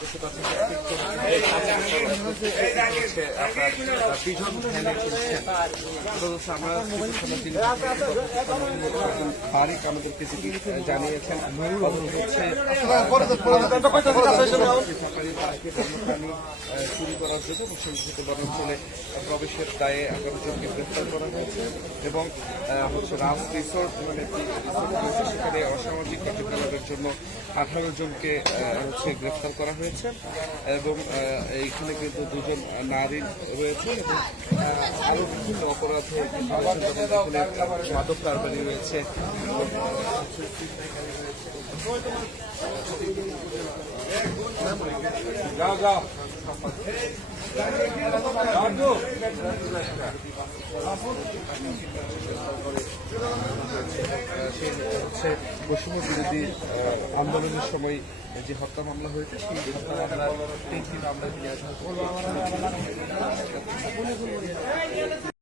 দেখতে পাচ্ছেন আপনার পিজন ভ্যানে চলছেন। আমরা তারিখ আমাদেরকে যেটি জানিয়েছেন হচ্ছে চুরি করার জন্য এবং সংযুক্ত বনাঞ্চলে প্রবেশের দায়ে 11 জনকে গ্রেফতার করা হয়েছে এবং হচ্ছে রাজ রিসোর্ট একটি রিসোর্ট রয়েছে, সেখানে অসামাজিক কার্যকলাপের জন্য 18 জনকে হচ্ছে গ্রেফতার করা হয়েছে এবং এইখানে কিন্তু 2 জন নারী রয়েছে এবং আরো বিভিন্ন অপরাধে মাদক কারবারি রয়েছে। যাও যাও হচ্ছে বৈষম্য বিরোধী আন্দোলনের সময় যে হত্যা মামলা হয়েছে সেই হত্যা মামলার 3টি মামলা নিয়ে আসা